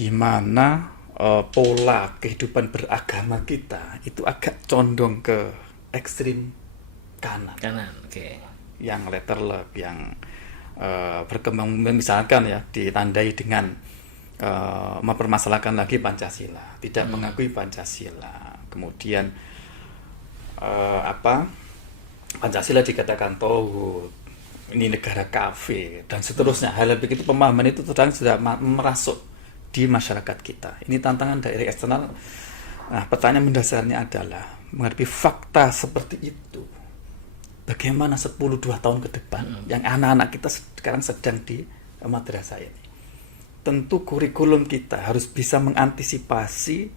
di mana pola kehidupan beragama kita itu agak condong ke ekstrim kanan. Oke. Yang letterlek, yang berkembang misalkan ya ditandai dengan mempermasalahkan lagi Pancasila, tidak mengakui Pancasila, kemudian Pancasila dikatakan tauhid, ini negara kafir dan seterusnya. Hal begitu, pemahaman itu terang sudah merasuk di masyarakat kita. Ini tantangan dari eksternal. Nah, pertanyaan mendasarnya adalah menghadapi fakta seperti itu, bagaimana 10-2 tahun ke depan yang anak-anak kita sekarang sedang di madrasah ini. Tentu kurikulum kita harus bisa mengantisipasi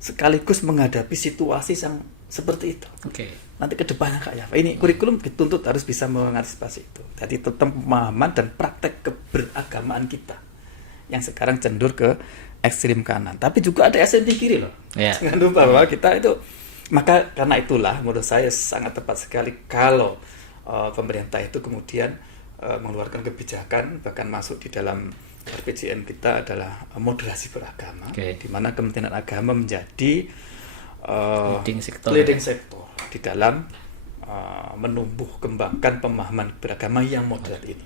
sekaligus menghadapi situasi yang seperti itu. Nanti ke depannya kayak apa? Ini kurikulum dituntut harus bisa mengantisipasi itu. Jadi tetap pemahaman dan praktek keberagamaan kita yang sekarang cendur ke ekstrim kanan. Tapi juga ada ekstrim kiri loh. Jangan lupa bahwa kita itu, maka karena itulah menurut saya sangat tepat sekali kalau pemerintah itu kemudian mengeluarkan kebijakan, bahkan masuk di dalam RPJM kita adalah moderasi beragama, di mana Kementerian Agama menjadi leading sektor di dalam menumbuh kembangkan pemahaman beragama yang moderat ini.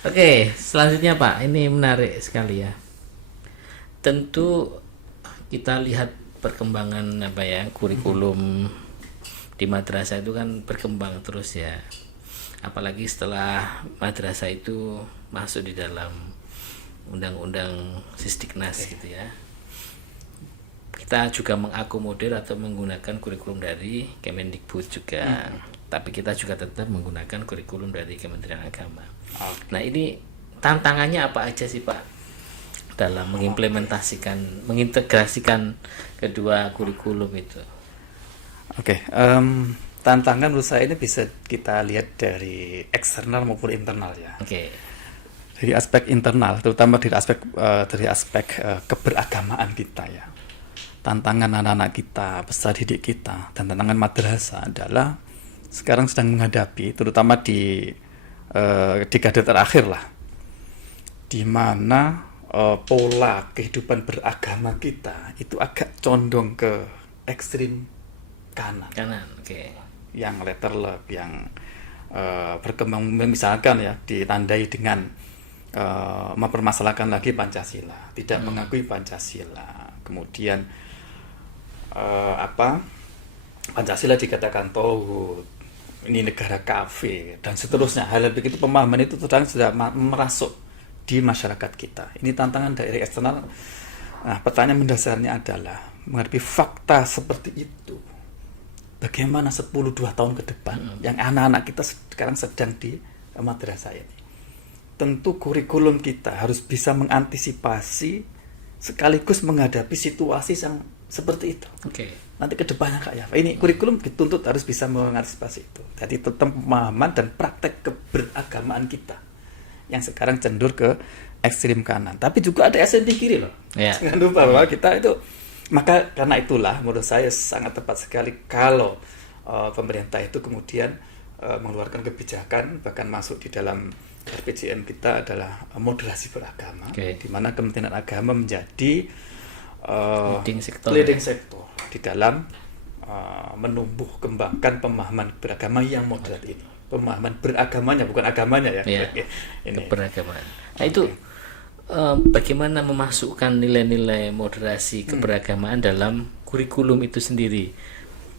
Oke, selanjutnya Pak, ini menarik sekali ya. Tentu kita lihat perkembangan kurikulum di madrasah itu kan berkembang terus ya. Apalagi setelah madrasah itu masuk di dalam undang-undang Sisdiknas gitu ya. Kita juga mengakomodir atau menggunakan kurikulum dari Kemendikbud juga. Tapi kita juga tetap menggunakan kurikulum dari Kementerian Agama. Nah, ini tantangannya apa aja sih Pak dalam mengimplementasikan, mengintegrasikan kedua kurikulum itu? Tantangan menurut saya ini bisa kita lihat dari eksternal maupun internal ya. Dari aspek internal, terutama dari aspek keberagamaan kita ya. Tantangan anak-anak kita, peserta didik kita, dan tantangan madrasah adalah sekarang sedang menghadapi, terutama di dekade terakhir lah, di mana pola kehidupan beragama kita itu agak condong ke ekstrim kanan. Yang letterlek, yang berkembang misalkan ya ditandai dengan mempermasalahkan lagi Pancasila, tidak mengakui Pancasila, kemudian Pancasila dikatakan tauhid, ini negara kafir dan seterusnya. Hal begitu, pemahaman itu terang sudah merasuk di masyarakat kita. Ini tantangan dari eksternal. Nah, pertanyaan mendasarnya adalah menghadapi fakta seperti itu, bagaimana 10-2 tahun ke depan yang anak-anak kita sekarang sedang di madrasah ini. Tentu kurikulum kita harus bisa mengantisipasi sekaligus menghadapi situasi yang seperti itu. Nanti ke depannya kayak apa? Ini kurikulum dituntut harus bisa mengantisipasi itu. Jadi tetap pemahaman dan praktek keberagamaan kita yang sekarang cendur ke ekstrim kanan. Tapi juga ada ekstrim kiri loh. Jangan lupa bahwa kita itu, maka karena itulah menurut saya sangat tepat sekali kalau pemerintah itu kemudian mengeluarkan kebijakan, bahkan masuk di dalam RPJM kita adalah moderasi beragama, di mana Kementerian Agama menjadi leading sektor di dalam menumbuh kembangkan pemahaman beragama yang moderat ini. Pemahaman beragamanya, bukan agamanya ya. Ini keberagaman. Nah, itu bagaimana memasukkan nilai-nilai moderasi keberagamaan dalam kurikulum itu sendiri?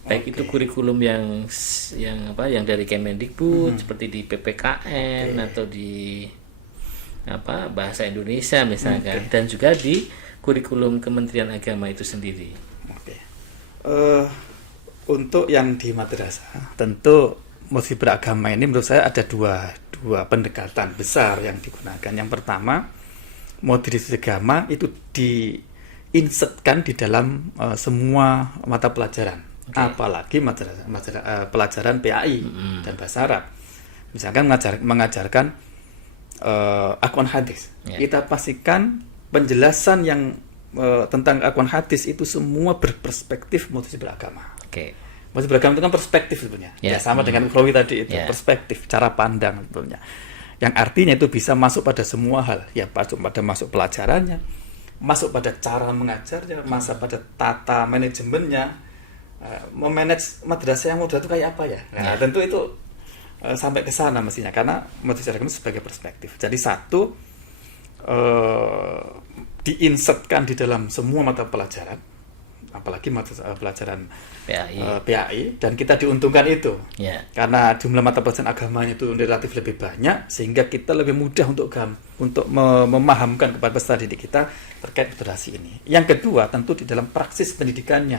Baik itu kurikulum yang dari Kemendikbud seperti di PPKN atau di bahasa Indonesia misalkan, dan juga di kurikulum Kementerian Agama itu sendiri. Untuk yang di madrasah, tentu moderasi beragama ini menurut saya ada dua pendekatan besar yang digunakan. Yang pertama, moderasi agama itu diinsertkan di dalam semua mata pelajaran. Apalagi pelajaran PAI dan bahasa Arab. Misalkan mengajarkan Al-Quran hadis. Kita pastikan penjelasan yang tentang Al-Quran hadis itu semua berperspektif moderasi beragama. Motivasi beragama itu kan perspektif sebenarnya. Ya. Ya sama dengan Chloe tadi itu, Ya. perspektif, cara pandang sebetulnya. Yang artinya itu bisa masuk pada semua hal, ya masuk pelajarannya, masuk pada cara mengajarnya, masuk pada tata manajemennya, memanage madrasah yang moderat itu kayak apa ya. Nah, tentu itu sampai ke sana mestinya, karena motivasi beragama sebagai perspektif. Jadi satu diinsertkan di dalam semua mata pelajaran, apalagi mata pelajaran PAI, dan kita diuntungkan itu karena jumlah mata pelajaran agamanya itu relatif lebih banyak, sehingga kita lebih mudah untuk memahamkan kepada peserta didik kita terkait moderasi ini. Yang kedua tentu di dalam praksis pendidikannya,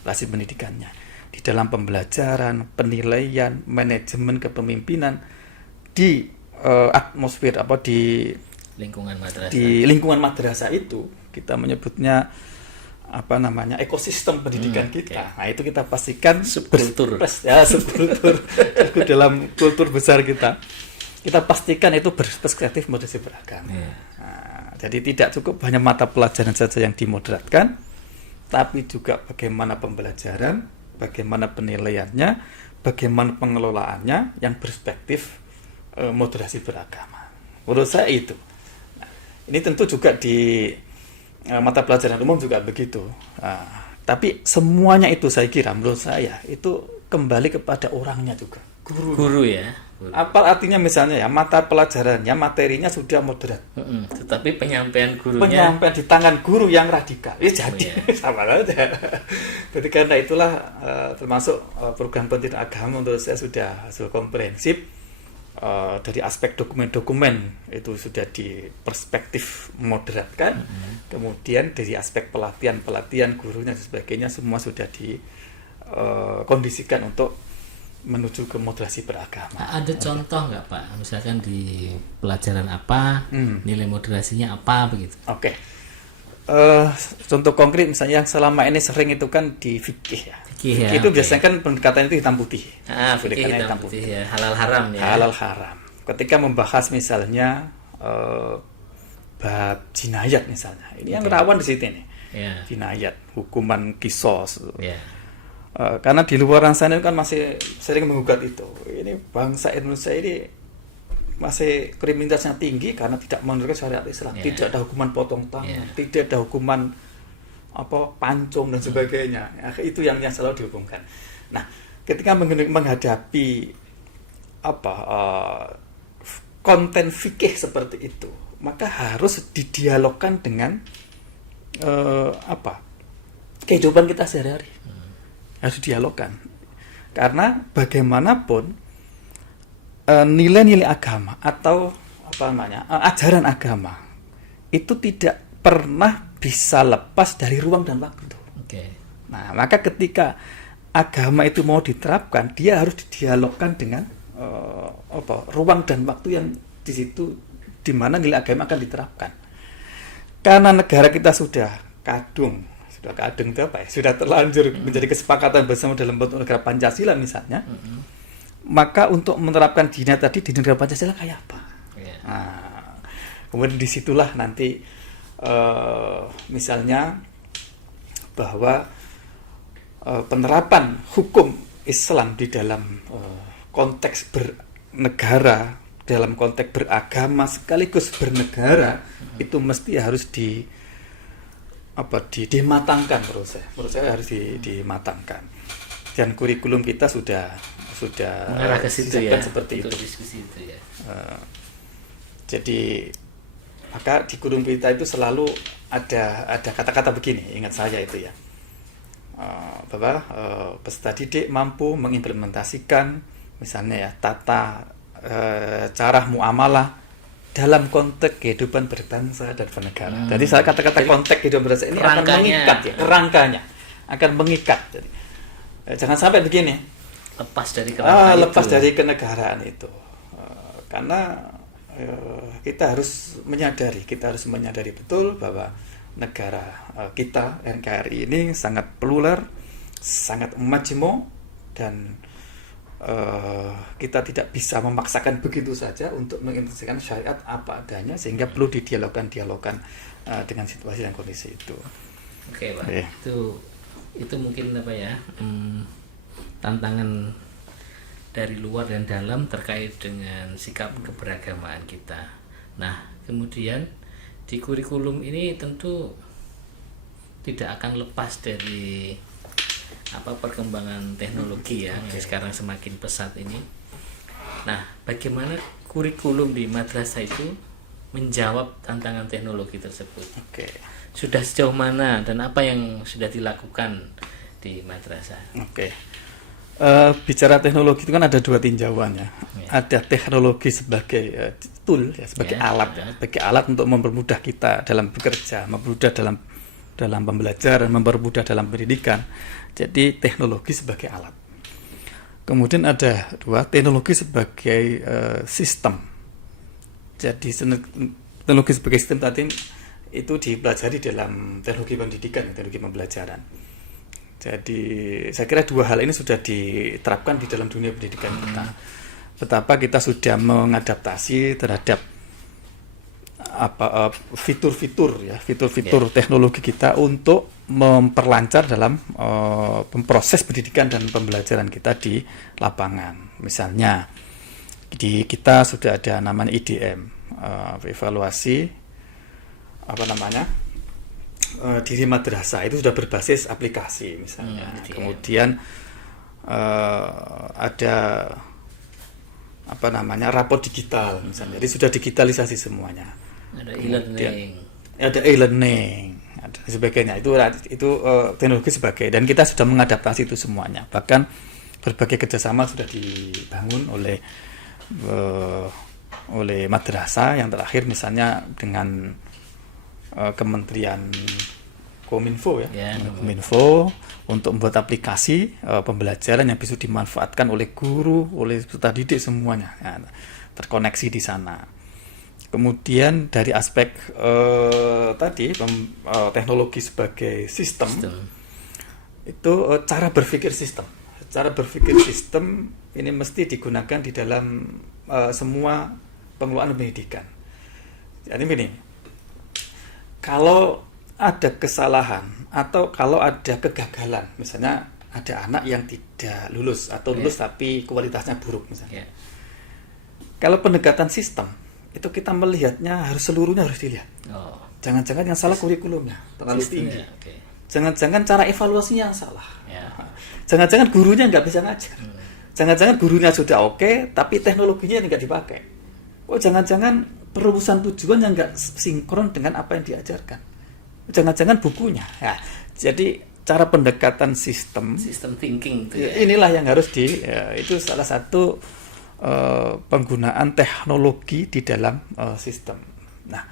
praksis pendidikannya di dalam pembelajaran, penilaian, manajemen kepemimpinan di atmosfer di lingkungan madrasah itu kita menyebutnya ekosistem pendidikan kita. Nah, itu kita pastikan subkultur dalam kultur besar kita. Kita pastikan itu berperspektif moderasi beragama. Nah, jadi tidak cukup hanya mata pelajaran saja yang dimoderatkan, tapi juga bagaimana pembelajaran, bagaimana penilaiannya, bagaimana pengelolaannya yang berperspektif moderasi beragama. Menurut saya itu. Nah, ini tentu juga di mata pelajaran umum juga begitu. Tapi semuanya itu saya kira, menurut saya itu kembali kepada orangnya juga. Guru ya. Apa artinya misalnya ya mata pelajarannya, materinya sudah moderat, tetapi penyampaian di tangan guru yang radikal, jadi sama aja. Jadi karena itulah termasuk program pendidikan agama menurut saya sudah komprehensif. Dari aspek dokumen-dokumen itu sudah di perspektif moderatkan, kemudian dari aspek pelatihan gurunya dan sebagainya semua sudah dikondisikan untuk menuju ke moderasi beragama. Ada contoh nggak Pak? Misalkan di pelajaran apa, nilai moderasinya apa begitu? Contoh konkret misalnya yang selama ini sering itu kan di fikih ya. Itu biasanya kan pendekatan itu hitam putih. Fikih hitam putih ya, halal haram ya. Halal haram. Ketika membahas misalnya bab jinayat misalnya, ini yang rawan di situ nih. Jinayat, hukuman kisos. Karena di luar sana kan masih sering menggugat itu. Ini bangsa Indonesia ini masih kriminalitasnya tinggi karena tidak menurut syariat Islam. Tidak ada hukuman potong tangan, tidak ada hukuman pancung dan sebagainya. Itu yang selalu dihukumkan. Nah, ketika menghadapi konten fikih seperti itu, maka harus didialogkan dengan kehidupan kita sehari-hari. Harus didialogkan. Karena bagaimanapun nilai-nilai agama atau ajaran agama itu tidak pernah bisa lepas dari ruang dan waktu. Nah, maka ketika agama itu mau diterapkan, dia harus didialogkan dengan ruang dan waktu yang di situ di mana nilai agama akan diterapkan. Karena negara kita sudah kadung itu sudah terlanjur menjadi kesepakatan bersama dalam bentuk negara Pancasila misalnya. Maka untuk menerapkan jinayat tadi di negara Pancasila kayak apa? Nah, kemudian disitulah nanti misalnya bahwa penerapan hukum Islam di dalam konteks bernegara, dalam konteks beragama sekaligus bernegara itu mesti harus dimatangkan. Menurut saya harus dimatangkan, dan kurikulum kita sudah mengarah ke situ ya, seperti itu. Diskusi itu ya. Jadi maka di kurikulum kita itu selalu ada kata-kata begini, ingat saya itu ya, bahwa peserta didik mampu mengimplementasikan misalnya ya tata cara muamalah dalam konteks kehidupan berbangsa dan bernegara. Jadi saya kata-kata konteks kehidupan berbangsa ini akan mengikat ya, kerangkanya akan mengikat. Jadi jangan sampai begini, lepas dari kenegaraan itu, karena kita harus menyadari betul bahwa negara kita NKRI ini sangat plural, sangat majmuk, dan kita tidak bisa memaksakan begitu saja untuk mengintegrasikan syariat apa adanya, sehingga perlu didialogkan dengan situasi dan kondisi itu. Oke, Pak. Itu mungkin tantangan dari luar dan dalam terkait dengan sikap keberagamaan kita. Nah, kemudian di kurikulum ini tentu tidak akan lepas dari perkembangan teknologi ya, yang sekarang semakin pesat ini. Nah, bagaimana kurikulum di madrasah itu menjawab tantangan teknologi tersebut? Oke. Sudah sejauh mana dan apa yang sudah dilakukan di madrasah? Oke. Bicara teknologi itu kan ada dua tinjauan ya. Ada teknologi sebagai tool ya, sebagai alat untuk mempermudah kita dalam bekerja, mempermudah dalam pembelajaran, mempermudah dalam pendidikan. Jadi teknologi sebagai alat. Kemudian ada dua, teknologi sebagai sistem. Jadi teknologi sebagai sistem tadi itu dipelajari dalam teknologi pendidikan, teknologi pembelajaran. Jadi saya kira dua hal ini sudah diterapkan di dalam dunia pendidikan kita. Betapa kita sudah mengadaptasi terhadap fitur-fitur teknologi kita untuk memperlancar dalam proses pendidikan dan pembelajaran kita di lapangan. Misalnya di kita sudah ada namanya IDM, evaluasi diri madrasah, itu sudah berbasis aplikasi misalnya. Kemudian ada raport digital misalnya. Jadi sudah digitalisasi semuanya. Ada e-learning. Ada e-learning, ada sebagainya. Itu teknologi sebagai, dan kita sudah mengadaptasi itu semuanya. Bahkan berbagai kerjasama sudah dibangun oleh madrasah. Yang terakhir misalnya dengan Kementerian Kominfo Kominfo untuk membuat aplikasi pembelajaran yang bisa dimanfaatkan oleh guru, oleh peserta didik semuanya ya, terkoneksi di sana. Kemudian dari aspek teknologi sebagai sistem. Itu cara berpikir sistem. Cara berpikir sistem ini mesti digunakan di dalam semua pengelolaan pendidikan. Jadi begini, kalau ada kesalahan atau kalau ada kegagalan, misalnya ada anak yang tidak lulus atau lulus tapi kualitasnya buruk misalnya. Kalau pendekatan sistem itu kita melihatnya seluruhnya harus dilihat. Jangan-jangan yang salah kurikulumnya terlalu tinggi. Jangan-jangan cara evaluasinya yang salah. Jangan-jangan gurunya nggak bisa ngajar. Jangan-jangan gurunya sudah oke, tapi teknologinya nggak dipakai. Jangan-jangan perumusan tujuan yang nggak sinkron dengan apa yang diajarkan. Jangan-jangan bukunya. Ya, jadi cara pendekatan sistem thinking itu inilah yang harus itu salah satu penggunaan teknologi di dalam sistem. Nah,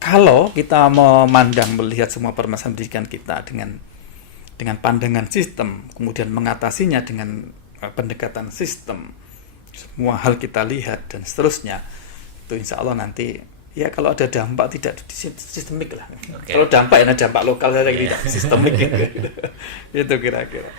kalau kita melihat semua permasalahan pendidikan kita dengan pandangan sistem, kemudian mengatasinya dengan pendekatan sistem, semua hal kita lihat dan seterusnya, itu insya Allah nanti ya kalau ada dampak tidak sistemik lah. Kalau dampak ya dampak lokal saja, tidak sistemik gitu. Itu kira-kira.